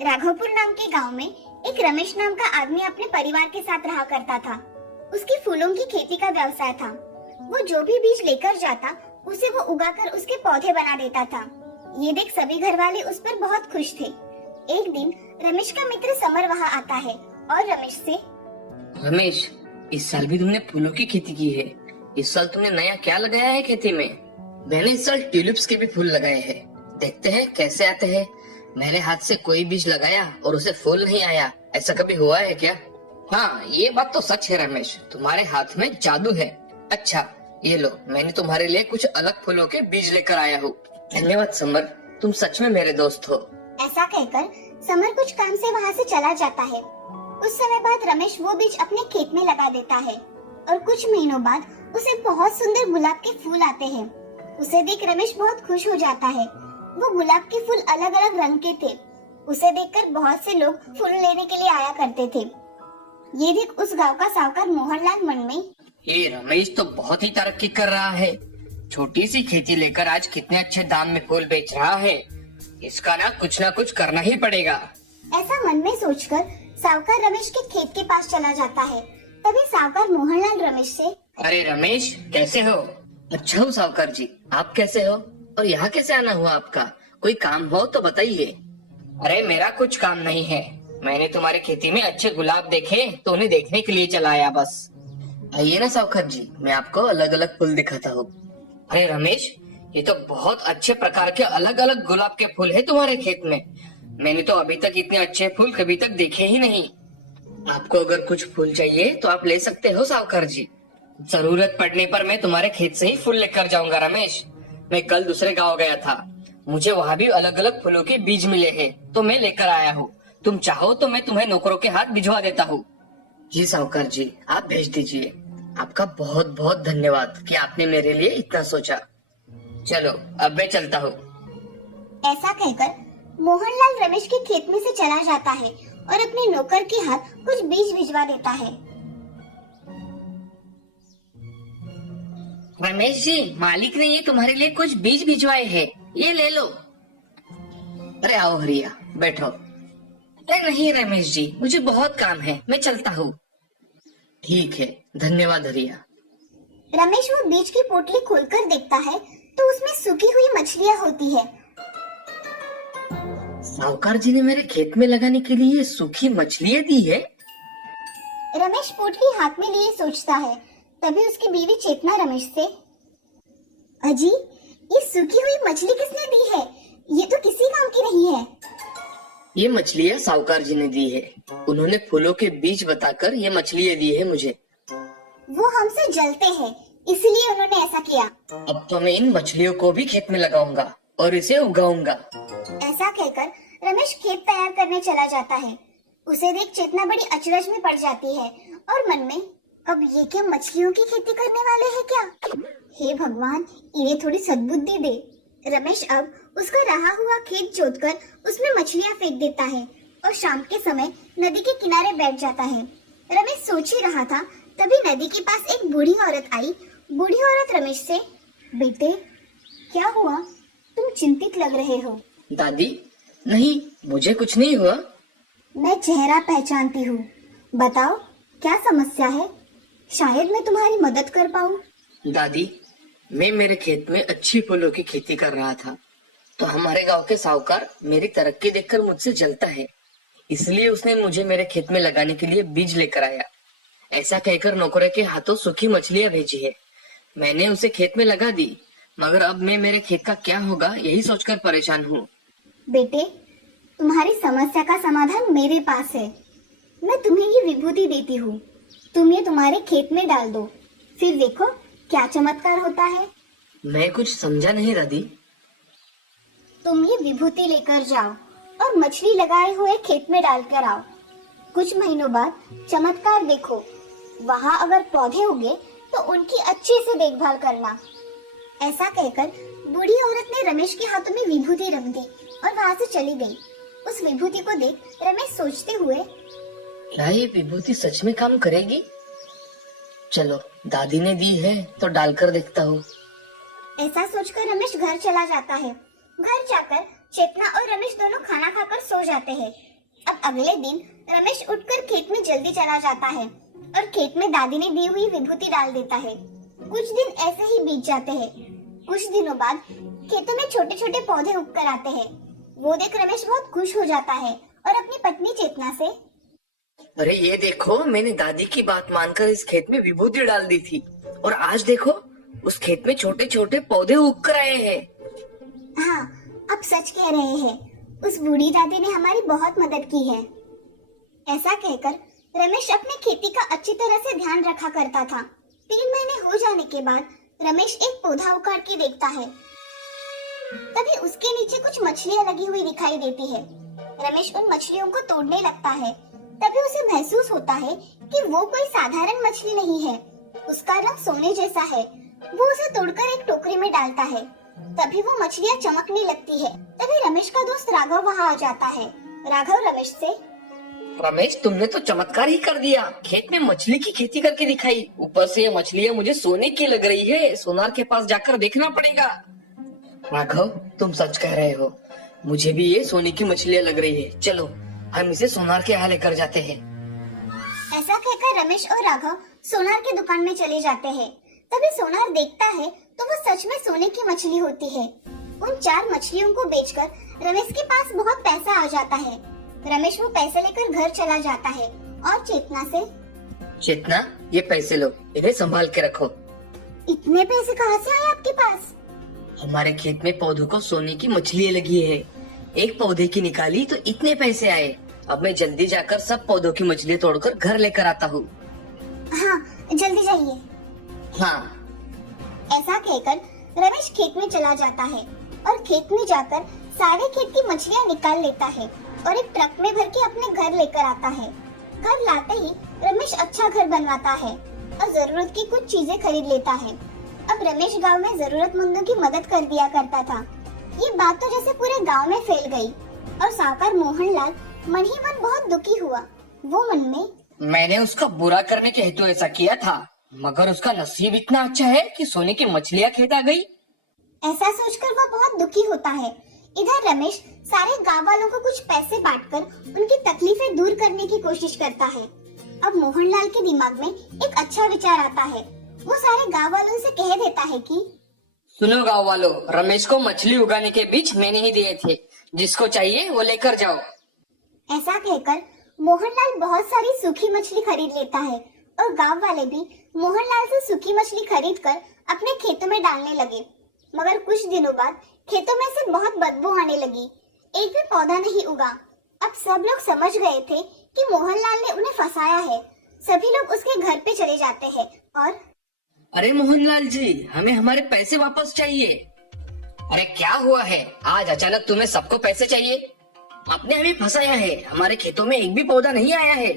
राघवपुर नाम के गांव में एक रमेश नाम का आदमी अपने परिवार के साथ रहा करता था। उसकी फूलों की खेती का व्यवसाय था। वो जो भी बीज लेकर जाता उसे वो उगाकर उसके पौधे बना देता था। ये देख सभी घर वाले उस पर बहुत खुश थे। एक दिन रमेश का मित्र समर वहाँ आता है और रमेश से, रमेश, इस साल भी तुमने फूलों की खेती की है। इस साल तुमने नया क्या लगाया है खेती में? मैंने इस साल ट्यूलिप्स के भी फूल लगाए हैं। देखते हैं कैसे आते हैं। मैंने हाथ से कोई बीज लगाया और उसे फूल नहीं आया। ऐसा कभी हुआ है क्या? हाँ, ये बात तो सच है रमेश, तुम्हारे हाथ में जादू है। अच्छा, ये लो, मैंने तुम्हारे लिए कुछ अलग फूलों के बीज लेकर आया हूँ। धन्यवाद समर, तुम सच में मेरे दोस्त हो। ऐसा कहकर समर कुछ काम से वहाँ से चला जाता है। कुछ समय बाद रमेश वो बीज अपने खेत में लगा देता है और कुछ महीनों बाद उसे बहुत सुंदर गुलाब के फूल आते हैं। उसे देख रमेश बहुत खुश हो जाता है। वो गुलाब के फूल अलग अलग रंग के थे। उसे देखकर बहुत से लोग फूल लेने के लिए आया करते थे। ये देख उस गांव का साहूकार मोहनलाल मन में, ये रमेश तो बहुत ही तरक्की कर रहा है। छोटी सी खेती लेकर आज कितने अच्छे दाम में फूल बेच रहा है। इसका ना कुछ करना ही पड़ेगा। ऐसा मन में सोचकर साहूकार रमेश के खेत के पास चला जाता है। तभी साहूकार मोहनलाल रमेश से, अरे रमेश, कैसे हो? अच्छा हूँ साहूकार जी, आप कैसे हो? और यहाँ कैसे आना हुआ आपका? कोई काम हो तो बताइए। अरे मेरा कुछ काम नहीं है। मैंने तुम्हारे खेती में अच्छे गुलाब देखे तो उन्हें देखने के लिए चला आया बस। आइए ना साहूकार जी, मैं आपको अलग अलग फूल दिखाता हूँ। अरे रमेश, ये तो बहुत अच्छे प्रकार के अलग अलग गुलाब के फूल है तुम्हारे खेत में। मैंने तो अभी तक इतने अच्छे फूल कभी तक देखे ही नहीं। आपको अगर कुछ फूल चाहिए तो आप ले सकते हो साहूकार जी। जरूरत पड़ने पर मैं तुम्हारे खेत से ही फूल लेकर जाऊंगा रमेश। मैं कल दूसरे गांव गया था, मुझे वहाँ भी अलग अलग फूलों के बीज मिले हैं तो मैं लेकर आया हूँ। तुम चाहो तो मैं तुम्हें नौकरों के हाथ भिजवा देता हूँ। जी साहूकार जी, आप भेज दीजिए। आपका बहुत बहुत धन्यवाद कि आपने मेरे लिए इतना सोचा। चलो अब मैं चलता हूँ। ऐसा कहकर मोहनलाल रमेश के खेत में से चला जाता है और अपने नौकर के हाथ कुछ बीज भिजवा देता है। रमेश जी, मालिक ने ये तुम्हारे लिए कुछ बीज भिजवाए हैं, ये ले लो। अरे आओ हरिया, बैठो। अरे नहीं रमेश जी, मुझे बहुत काम है, मैं चलता हूँ। ठीक है, धन्यवाद हरिया। रमेश वो बीज की पोटली खोलकर देखता है तो उसमें सूखी हुई मछलियाँ होती है। साहूकार जी ने मेरे खेत में लगाने के लिए सूखी मछलियाँ दी है। रमेश पोटली हाथ में लिए सोचता है। तभी उसकी बीवी चेतना रमेश से, अजी, ये सूखी हुई मछली किसने दी है? ये तो किसी काम की नहीं है। ये मछलियाँ साहूकार जी ने दी है। उन्होंने फूलों के बीज बताकर ये मछलियाँ दी है मुझे। वो हमसे जलते हैं, इसलिए उन्होंने ऐसा किया। अब तो मैं इन मछलियों को भी खेत में लगाऊंगा और इसे उगाऊंगा। ऐसा कहकर रमेश खेत तैयार करने चला जाता है। उसे देख चेतना बड़ी अचरज में पड़ जाती है और मन में, अब ये क्या मछलियों की खेती करने वाले हैं क्या? हे भगवान, इन्हें थोड़ी सद्बुद्धि दे। रमेश अब उसका रहा हुआ खेत जोतकर उसमें मछलियाँ फेंक देता है और शाम के समय नदी के किनारे बैठ जाता है। रमेश सोच ही रहा था, तभी नदी के पास एक बूढ़ी औरत आई। बूढ़ी औरत रमेश से, बेटे, क्या हुआ? तुम चिंतित लग रहे हो। दादी, नहीं, मुझे कुछ नहीं हुआ। मैं चेहरा पहचानती हूँ। बताओ, क्या समस्या है? शायद मैं तुम्हारी मदद कर पाऊँ। दादी, मैं मेरे खेत में अच्छी फूलों की खेती कर रहा था तो हमारे गांव के साहूकार मेरी तरक्की देखकर मुझसे जलता है, इसलिए उसने मुझे मेरे खेत में लगाने के लिए बीज लेकर आया। ऐसा कहकर नौकरों के हाथों सूखी मछलियाँ भेजी है। मैंने उसे खेत में लगा दी, मगर अब मैं मेरे खेत का क्या होगा यही सोचकर परेशान हूँ। बेटे, तुम्हारी समस्या का समाधान मेरे पास है। मैं तुम्हें ये विभूति देती हूँ, तुम ये तुम्हारे खेत में डाल दो, फिर देखो क्या चमत्कार होता है। मैं कुछ समझा नहीं दादी। तुम ये विभूति लेकर जाओ और मछली लगाए हुए खेत में डालकर आओ। कुछ महीनों बाद चमत्कार देखो। वहाँ अगर पौधे उगे तो उनकी अच्छे से देखभाल करना। ऐसा कहकर बूढ़ी औरत ने रमेश के हाथों में विभूति रख दी और वहाँ से चली गई। उस विभूति को देख रमेश सोचते हुए, क्या ये विभूति सच में काम करेगी? चलो, दादी ने दी है तो डालकर देखता हूँ। ऐसा सोचकर रमेश घर चला जाता है। घर जाकर चेतना और रमेश दोनों खाना खाकर सो जाते हैं। अब अगले दिन रमेश उठकर खेत में जल्दी चला जाता है और खेत में दादी ने दी हुई विभूति डाल देता है। कुछ दिन ऐसे ही बीत जाते हैं। कुछ दिनों बाद खेतों में छोटे छोटे पौधे उगकर आते हैं। वो देख रमेश बहुत खुश हो जाता है और अपनी पत्नी चेतना से, अरे ये देखो, मैंने दादी की बात मानकर इस खेत में विभूति डाल दी थी और आज देखो उस खेत में छोटे छोटे पौधे उग कर आए हैं। हाँ, अब सच कह रहे हैं, उस बूढ़ी दादी ने हमारी बहुत मदद की है। ऐसा कहकर रमेश अपने खेती का अच्छी तरह से ध्यान रखा करता था। 3 महीने हो जाने के बाद रमेश एक पौधा उखाड़ के देखता है। तभी उसके नीचे कुछ मछलियां लगी हुई दिखाई देती है। रमेश उन मछलियों को तोड़ने लगता है। तभी उसे महसूस होता है कि वो कोई साधारण मछली नहीं है, उसका रंग सोने जैसा है। वो उसे तोड़कर एक टोकरी में डालता है। तभी वो मछलियां चमकने लगती है। तभी रमेश का दोस्त राघव वहाँ आ जाता है। राघव रमेश से, रमेश, तुमने तो चमत्कार ही कर दिया। खेत में मछली की खेती करके दिखाई। ऊपर से ये मछलियाँ मुझे सोने की लग रही है। सोनार के पास जाकर देखना पड़ेगा। राघव, तुम सच कह रहे हो, मुझे भी ये सोने की मछलियाँ लग रही है। चलो हम इसे सोनार के यहाँ लेकर जाते हैं। ऐसा कहकर रमेश और राघव सोनार की दुकान में चले जाते हैं। तभी सोनार देखता है तो वो सच में सोने की मछली होती है। उन 4 मछलियों को बेचकर रमेश के पास बहुत पैसा आ जाता है। रमेश वो पैसे लेकर घर चला जाता है और चेतना से, चेतना, ये पैसे लो, इन्हें संभाल के रखो। इतने पैसे कहाँ से आए आपके पास? हमारे खेत में पौधों को सोने की मछलियाँ लगी है। एक पौधे की निकाली तो इतने पैसे आए। अब मैं जल्दी जाकर सब पौधों की मछलियाँ तोड़कर घर लेकर आता हूँ। हाँ, जल्दी जाइए। हाँ। ऐसा कहकर रमेश खेत में चला जाता है और खेत में जाकर सारे खेत की मछलियाँ निकाल लेता है और एक ट्रक में भर के अपने घर लेकर आता है। घर लाते ही रमेश अच्छा घर बनवाता है और जरूरत की कुछ चीजें खरीद लेता है। अब रमेश गांव में जरूरतमंदों की मदद कर दिया करता था। ये बात तो जैसे पूरे गांव में फैल गई और साहूकार मोहनलाल मन ही मन बहुत दुखी हुआ। वो मन में, मैंने उसका बुरा करने के हेतु ऐसा किया था, मगर उसका नसीब इतना अच्छा है कि सोने की मछलियाँ खेत आ गई। ऐसा सोचकर वो बहुत दुखी होता है। इधर रमेश सारे गांव वालों को कुछ पैसे बांटकर उनकी तकलीफें दूर करने की कोशिश करता है। अब मोहनलाल के दिमाग में एक अच्छा विचार आता है। वो सारे गांव वालों से कह देता है कि, सुनो गाँव वालों, रमेश को मछली उगाने के बीज मैंने ही दिए थे। जिसको चाहिए वो लेकर जाओ। ऐसा कहकर मोहनलाल बहुत सारी सूखी मछली खरीद लेता है और गांव वाले भी मोहनलाल से सूखी मछली खरीद कर अपने खेतों में डालने लगे। मगर कुछ दिनों बाद खेतों में से बहुत बदबू आने लगी। एक भी पौधा नहीं उगा। अब सब लोग समझ गए थे कि मोहनलाल ने उन्हें फंसाया है। सभी लोग उसके घर पे चले जाते हैं और, अरे मोहनलाल जी, हमें हमारे पैसे वापस चाहिए। अरे क्या हुआ है, आज अचानक तुम्हें सबको पैसे चाहिए? आपने हमें फंसाया है। हमारे खेतों में एक भी पौधा नहीं आया है।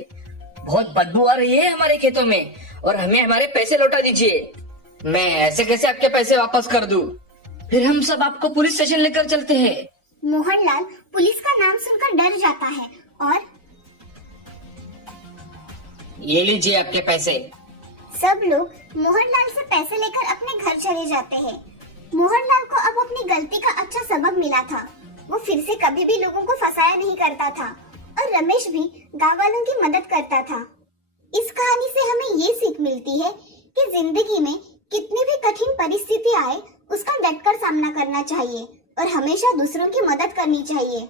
बहुत बदबू आ रही है हमारे खेतों में और हमें हमारे पैसे लौटा दीजिए। मैं ऐसे कैसे आपके पैसे वापस कर दूं? फिर हम सब आपको पुलिस स्टेशन लेकर चलते हैं। मोहनलाल पुलिस का नाम सुनकर डर जाता है और, ये लीजिए आपके पैसे। सब लोग मोहनलाल से पैसे लेकर अपने घर चले जाते हैं। मोहनलाल को अब अपनी गलती का अच्छा सबक मिला था। वो फिर से कभी भी लोगों को फंसाया नहीं करता था और रमेश भी गांव वालों की मदद करता था। इस कहानी से हमें ये सीख मिलती है कि जिंदगी में कितनी भी कठिन परिस्थिति आए, उसका डटकर सामना करना चाहिए और हमेशा दूसरों की मदद करनी चाहिए।